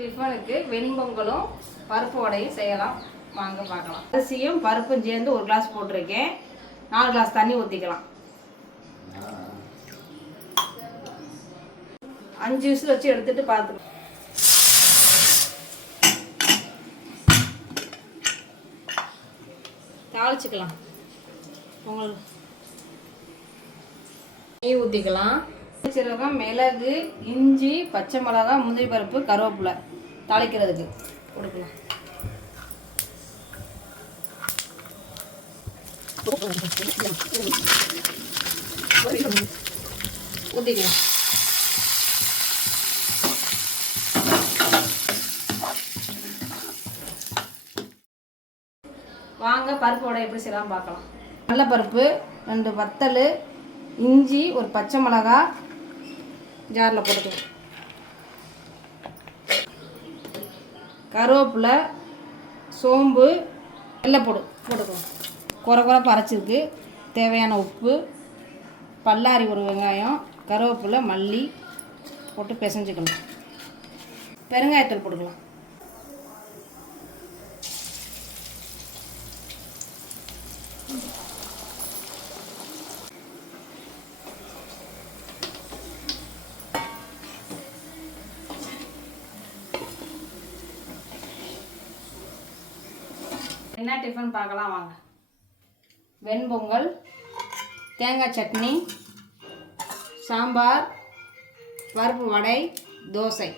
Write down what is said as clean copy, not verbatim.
டிஃபனுக்கு வெண்பொங்கலும் பருப்பு வடையும் செய்யலாம் வாங்க பார்க்கலாம். அரிசியும் பருப்பும் சேர்ந்து 1 கிளாஸ் போட்டிருக்கேன். 4 கிளாஸ் தண்ணி ஊற்றிக்கலாம். 5 விசில் வச்சு எடுத்துட்டு பார்த்துக்கலாம். தாளிச்சுக்கலாம். உங்களுக்கு நெய் ஊற்றிக்கலாம். சீரகம், மிளகு, இஞ்சி, பச்சை மிளகாய், முந்திரி பருப்பு, கருவேப்பிலை தாளிக்கிறதுக்கு கொடுக்கலாம். ஊற்றிக்கலாம். வாங்க பருப்பு வடை எப்படி செய்யலாம் பார்க்கலாம். நல்ல பருப்பு, 2 வத்தல், இஞ்சி, ஒரு பச்சை மிளகாய் ஜாரில் போட்டுக்கலாம். கருவேப்பிலை, சோம்பு, வெள்ளைப்பூடு போட்டுக்கலாம். குறை அரைச்சிருக்கு. தேவையான உப்பு, பல்லாரி ஒரு வெங்காயம், கருவேப்பிலை, மல்லி போட்டு பிசைஞ்சுக்கலாம். பெருங்காயத்தூள் போட்டுக்கலாம். என்ன டிஃபன் பார்க்கலாம் வாங்க. வெண்பொங்கல், தேங்காய் சட்னி, சாம்பார், பருப்பு வடை, தோசை.